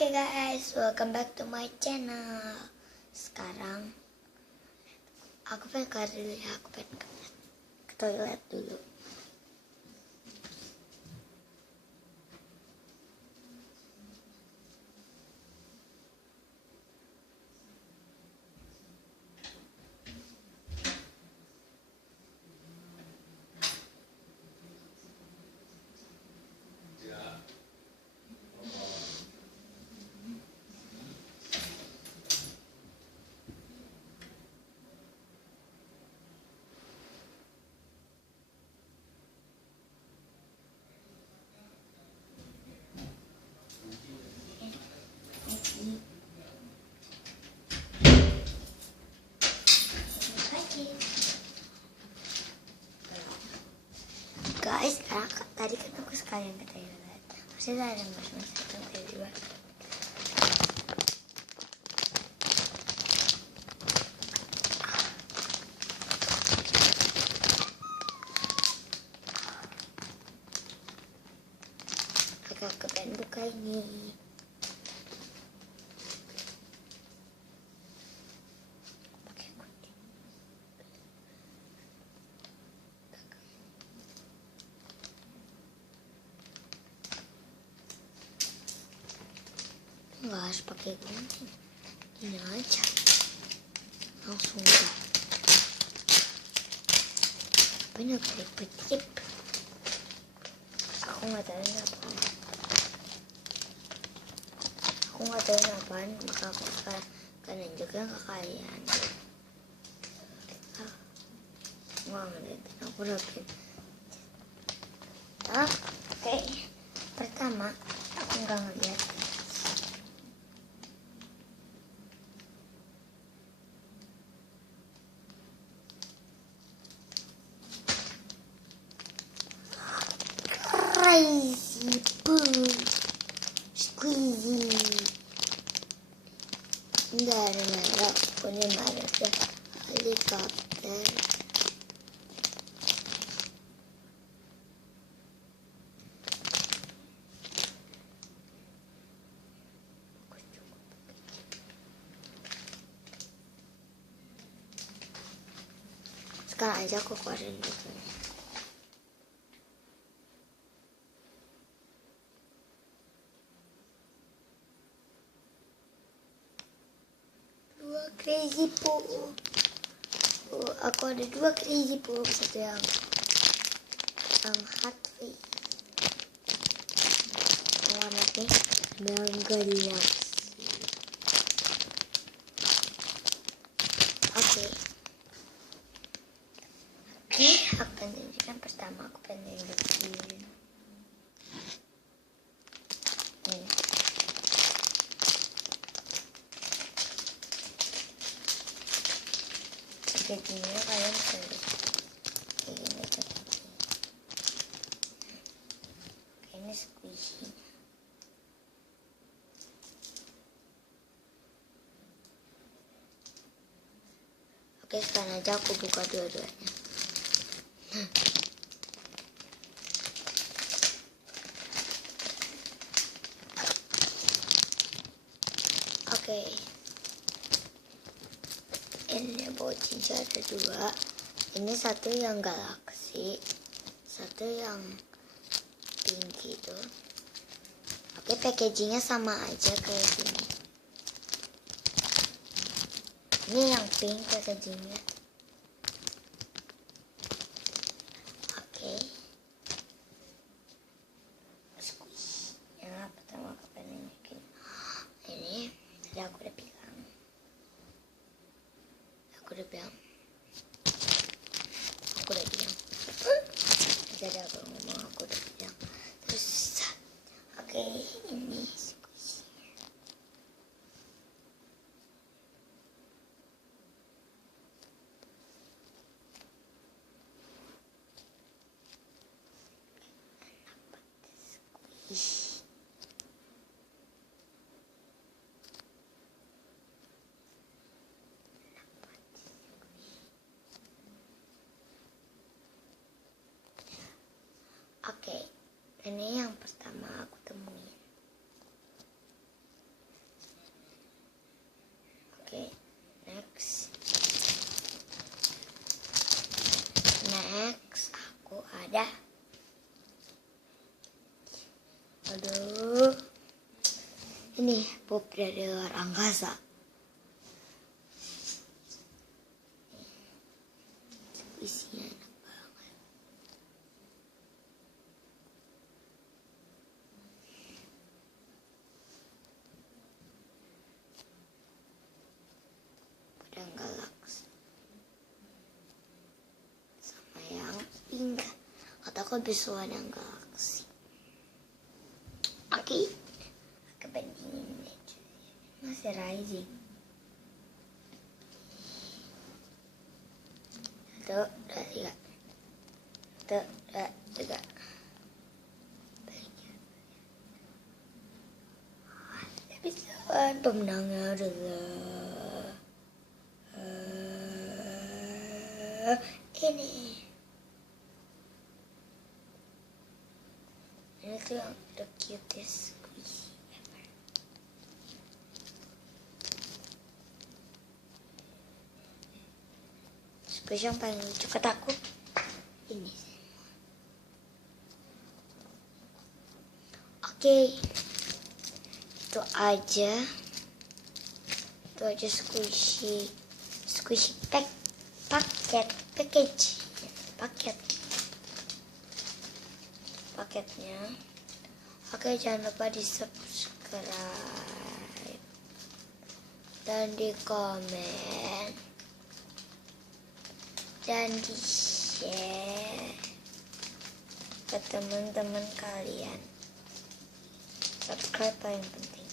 Oke guys, welcome back to my channel. Sekarang aku pengen ke toilet dulu. Guys, tadi kan aku sekalian ke toilet. Maksudnya ada mas-mas datang dari luar. Aku pengen buka ini. Nggak harus pakai gunting, ini aja langsung buka. Ini bertip. Aku nggak tahu ini apaan. Maka aku akan juga ke kalian. Nggak ngeliatin, aku rapin. Oke, pertama aku nggak ngeliat. Crazy boo, squeezy. Dari punya ada helikopter. Sekarang aja aku keluarin gitu. Crazy poo. Aku ada 2 crazy poo, satu yang hot face, warna pink, dan galaxy. Oke, aku pengen tunjukkan pertama. Aku pengen tunjukin ini. Packagingnya kalian bisa lihat kayak gini tuh. Ini squishy. Oke, sekarang aja aku buka dua-duanya. Oke, ini bocil ada 2. Ini satu yang galaksi, satu yang pink gitu. Oke, packagingnya sama aja kayak gini. Ini yang pink packagingnya. Oke, squish. Yang pertama aku pengen bikin ini. Tadi aku udah bilang. Jadi aku ngomong, aku udah bilang. Terus, oke, ini squishy. Oke, ini yang pertama aku temuin. ada. Aduh, ini pop dari luar angkasa. Isinya enak banget. Pedang galaksi sama yang pink. Kataku lebih suka yang galaksi. Oke, bandingin aja. Masih rising. Satu, dua, tiga. Satu, dua, tiga. Bisa pemenangnya adalah ini. Ini tuh yang the cutest squishy ever. Squishy yang paling lucu kataku ini. Oke, itu aja squishy paketnya. Oke, jangan lupa di subscribe dan di komen dan di share ke teman-teman kalian. Subscribe paling penting.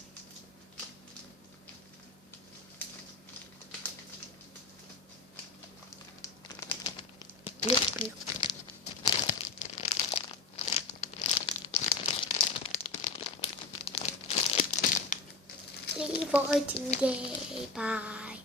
Yuk. For today. Bye.